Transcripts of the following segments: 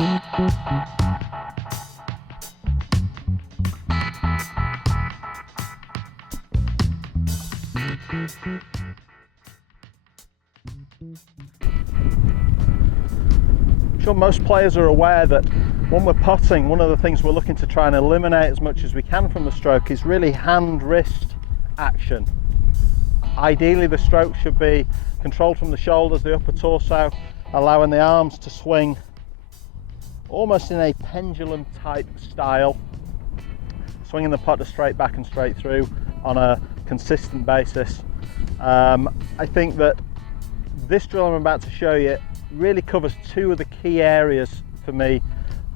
I'm sure most players are aware that when we're putting, one of the things we're looking to try and eliminate as much as we can from the stroke is really hand-wrist action. Ideally, the stroke should be controlled from the shoulders, the upper torso, allowing the arms to swing almost in a pendulum type style, swinging the putter straight back and straight through on a consistent basis. I think that this drill I'm about to show you really covers two of the key areas for me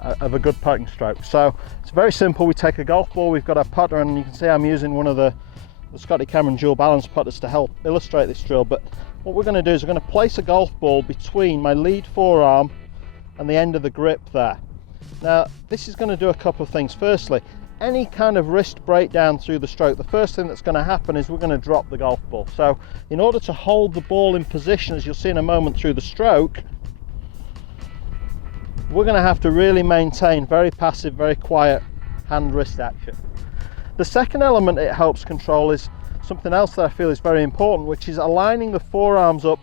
of a good putting stroke. So it's very simple. We take a golf ball, we've got our putter, and you can see I'm using one of the Scotty Cameron dual balance putters to help illustrate this drill. But what we're going to do is we're going to place a golf ball between my lead forearm and the end of the grip there. Now this is going to do a couple of things. Firstly, any kind of wrist breakdown through the stroke, the first thing that's going to happen is we're going to drop the golf ball. So in order to hold the ball in position, as you'll see in a moment through the stroke, we're going to have to really maintain very passive, very quiet hand-wrist action. The second element it helps control is something else that I feel is very important, which is aligning the forearms up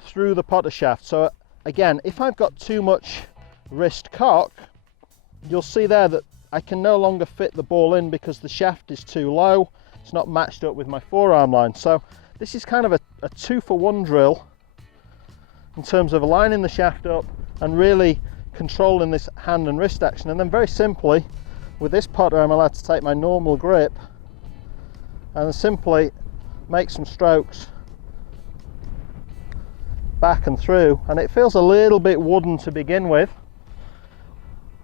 through the putter shaft. So again, if I've got too much wrist cock, you'll see there that I can no longer fit the ball in because the shaft is too low. It's not matched up with my forearm line. So this is kind of a 2-for-1 drill in terms of aligning the shaft up and really controlling this hand and wrist action. And then very simply, with this putter, I'm allowed to take my normal grip and simply make some strokes back and through. And it feels a little bit wooden to begin with.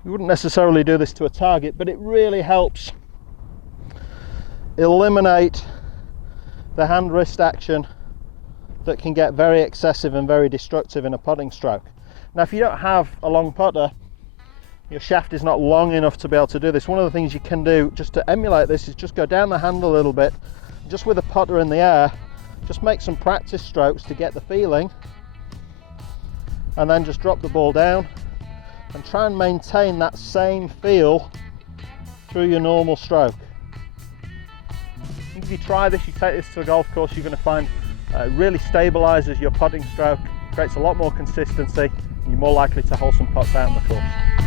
You wouldn't necessarily do this to a target, but it really helps eliminate the hand-wrist action that can get very excessive and very destructive in a putting stroke. Now, if you don't have a long putter, your shaft is not long enough to be able to do this, one of the things you can do just to emulate this is just go down the hand a little bit, just with a putter in the air, just make some practice strokes to get the feeling, and then just drop the ball down and try and maintain that same feel through your normal stroke. If you try this, you take this to a golf course, you're going to find it really stabilizes your putting stroke, creates a lot more consistency, and you're more likely to hold some putts out in the course.